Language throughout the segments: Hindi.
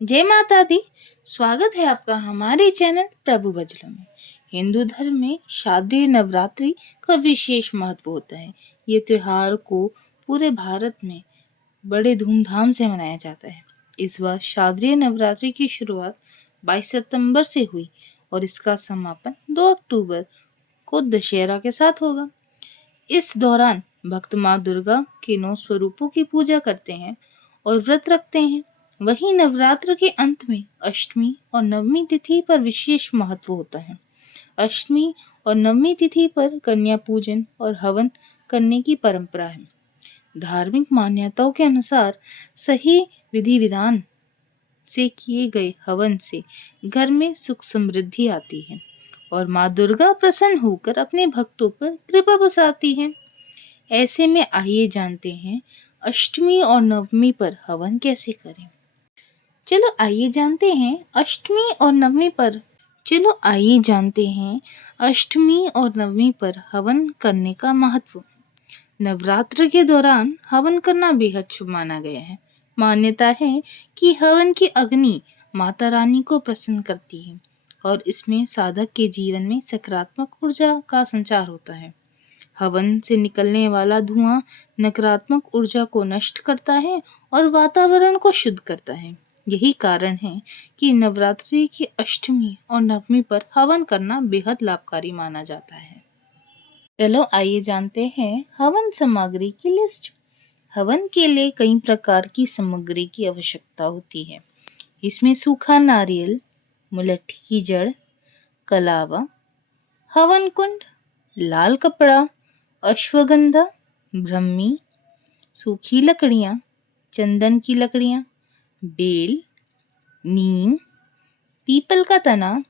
जय माता दी। स्वागत है आपका हमारे चैनल प्रभु बजलों में। हिंदू धर्म में शारदीय नवरात्रि का विशेष महत्व होता है। ये त्योहार को पूरे भारत में बड़े धूमधाम से मनाया जाता है। इस बार शारदीय नवरात्रि की शुरुआत 22 सितंबर से हुई और इसका समापन 2 अक्टूबर को दशहरा के साथ होगा। इस दौरान भक्त माँ दुर्गा के 9 स्वरूपों की पूजा करते हैं और व्रत रखते हैं। वहीं नवरात्र के अंत में अष्टमी और नवमी तिथि पर विशेष महत्व होता है। अष्टमी और नवमी तिथि पर कन्या पूजन और हवन करने की परंपरा है। धार्मिक मान्यताओं के अनुसार सही विधि विधान से किए गए हवन से घर में सुख समृद्धि आती है और माँ दुर्गा प्रसन्न होकर अपने भक्तों पर कृपा बरसाती है। ऐसे में आइए जानते हैं अष्टमी और नवमी पर हवन कैसे करें। चलो आइए जानते हैं अष्टमी और नवमी पर चलो आइए जानते हैं अष्टमी और नवमी पर हवन करने का महत्व। नवरात्र के दौरान हवन करना बेहद शुभ माना गया है। मान्यता है कि हवन की अग्नि माता रानी को प्रसन्न करती है और इसमें साधक के जीवन में सकारात्मक ऊर्जा का संचार होता है। हवन से निकलने वाला धुआं नकारात्मक ऊर्जा को नष्ट करता है और वातावरण को शुद्ध करता है। यही कारण है कि नवरात्रि की अष्टमी और नवमी पर हवन करना बेहद लाभकारी माना जाता है। चलो आइए जानते हैं हवन सामग्री की लिस्ट। हवन के लिए कई प्रकार की सामग्री की आवश्यकता होती है। इसमें सूखा नारियल, मुलट्ठी की जड़, कलावा, हवन कुंड, लाल कपड़ा, अश्वगंधा, ब्रह्मी, सूखी लकड़ियाँ, चंदन की लकड़ियाँ, बेल, नीम, पीपल का तना,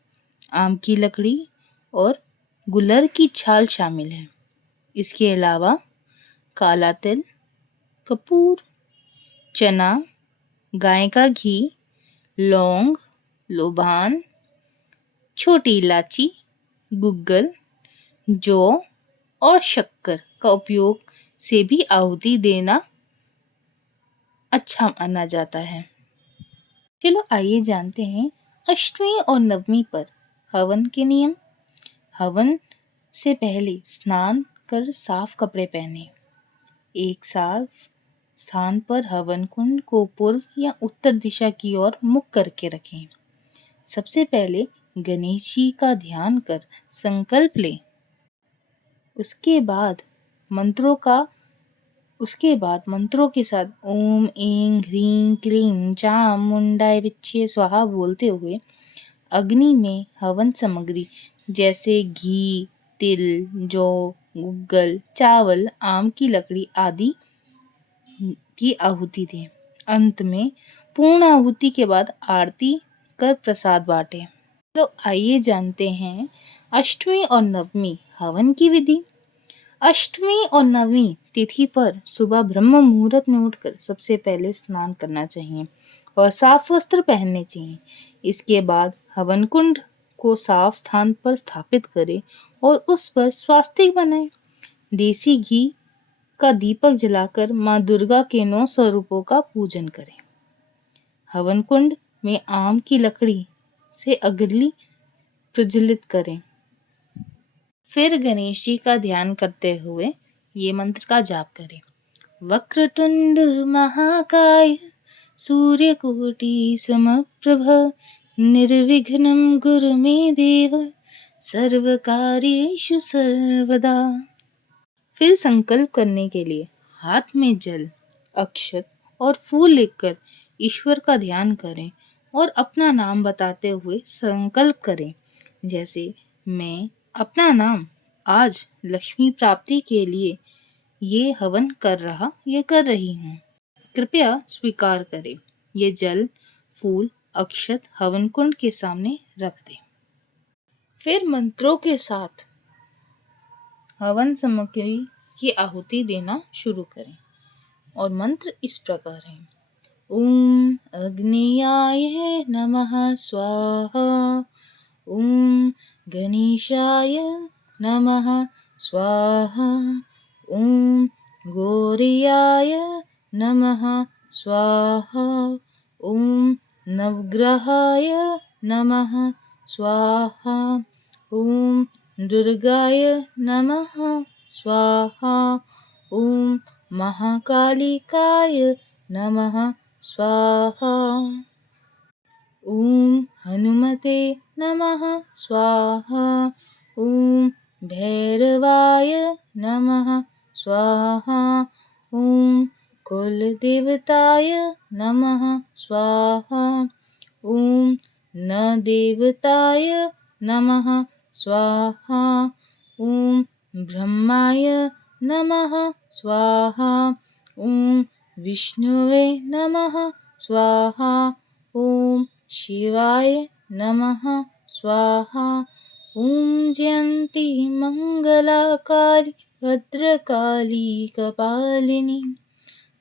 आम की लकड़ी और गुलर की छाल शामिल है। इसके अलावा काला तिल, कपूर, चना, गाय का घी, लौंग, लोबान, छोटी इलायची, गुग्गल, जौ और शक्कर का उपयोग से भी आहुति देना अच्छा माना जाता है। चलो आइए जानते हैं अष्टमी और नवमी पर हवन के नियम। हवन से पहले स्नान कर साफ कपड़े पहने। एक साफ स्थान पर हवन कुंड को पूर्व या उत्तर दिशा की ओर मुख करके रखें। सबसे पहले गणेश जी का ध्यान कर संकल्प लें। उसके बाद मंत्रों के साथ ओम ऐं ह्रीं क्लीं चामुंडाय विच्चे स्वाहा बोलते हुए अग्नि में हवन सामग्री जैसे घी, तिल, जौ, गुग्गल, चावल, आम की लकड़ी आदि की आहुति दें। अंत में पूर्ण आहुति के बाद आरती कर प्रसाद बांटें। तो आइए जानते हैं अष्टमी और नवमी हवन की विधि। अष्टमी और नवमी तिथि पर सुबह ब्रह्म मुहूर्त में उठकर सबसे पहले स्नान करना चाहिए और साफ वस्त्र पहनने चाहिए। इसके बाद हवन कुंड को साफ स्थान पर स्थापित करें और उस पर स्वास्तिक बनाएं। देसी घी का दीपक जलाकर माँ दुर्गा के 9 स्वरूपों का पूजन करें। हवन कुंड में आम की लकड़ी से अगरबत्ती प्रज्वलित करें। फिर गणेश जी का ध्यान करते हुए ये मंत्र का जाप करें। वक्रतुंड महाकाय सूर्यकोटि समप्रभ निर्विघ्नं कुरु मे देव सर्वकार्येषु सर्वदा। फिर संकल्प करने के लिए हाथ में जल, अक्षत और फूल लेकर ईश्वर का ध्यान करें और अपना नाम बताते हुए संकल्प करें। जैसे मैं अपना नाम आज लक्ष्मी प्राप्ति के लिए ये हवन कर रही हूँ, कृपया स्वीकार करें। ये जल, फूल, अक्षत हवन कुंड के सामने रख दें। फिर मंत्रों के साथ हवन सामग्री की आहुति देना शुरू करें और मंत्र इस प्रकार है। ओम अग्नियाय नमः स्वाहा, ओम गणेशाय नमः स्वाहा, ओम गौरियाय नमः स्वाहा, ओम नवग्रहाय नमः स्वाहा। ॐ दुर्गाय नमः स्वाहा। ॐ महाकालिकाय नमः स्वाहा। ॐ हनुमते नमः स्वाहा। ॐ भैरवाय नमः स्वाहा। ॐ कुलदेवताय नमः स्वाहा। ॐ नदेवताय नमः स्वाहा। ॐ ब्रह्माय नमः स्वाहा। ॐ विष्णुवे नमः स्वाहा। ॐ शिवाय नमः स्वाहा। ॐ जयन्ती मङ्गलाकारि भद्रकाली कपालिनी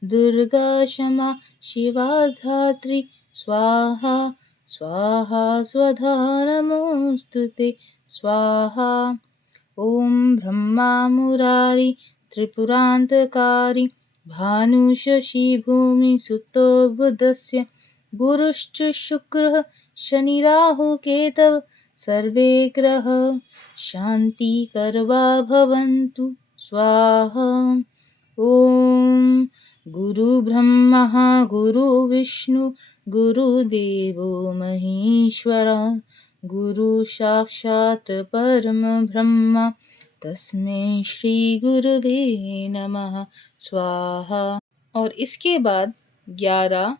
दुर्गा क्षमा शिवा धात्री स्वाहा। स्वाहा स्वधा नमोऽस्तुते स्वाहा। ॐ ब्रह्मा मुरारी त्रिपुरान्तकारी भानुशशि भूमिसुतो बुधस्य गुरुश्च शुक्रः शनिराहुकेतव सर्वे ग्रहाः शान्तिकरवा भवन्तु स्वाहा। ॐ गुरुब्रह्मा गुरुविष्णु गुरुदेवो महेश्वरः गुरु साक्षात् परमब्रह्म तस्मै श्री गुरुवे नमः स्वाहा। और इसके बाद 11,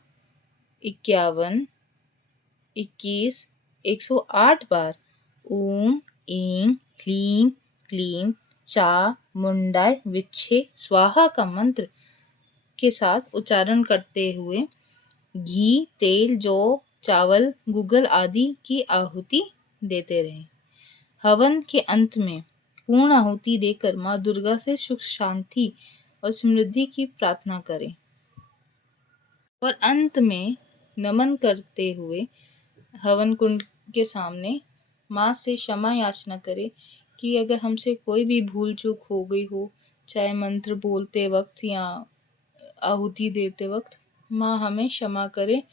51, 21, 108 बार ओम ऐं ह्लीं क्लीं चामुंडाय विच्छे स्वाहा का मंत्र के साथ उच्चारण करते हुए घी, तेल, जौ, चावल, गुगल आदि की आहुति देते रहें। हवन के अंत में पूर्ण आहुति देकर माँ दुर्गा से सुख शांति और समृद्धि की प्रार्थना करें और अंत में नमन करते हुए हवन कुंड के सामने माँ से क्षमा याचना करें कि अगर हमसे कोई भी भूल चूक हो गई हो, चाहे मंत्र बोलते वक्त या आहुति देते वक्त, माँ हमें क्षमा करे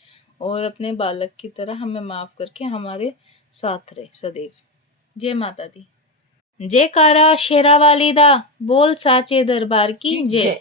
और अपने बालक की तरह हमें माफ करके हमारे साथ रहे सदैव। जय माता दी। जयकारा शेरा वाली दा, बोल साचे दरबार की जय।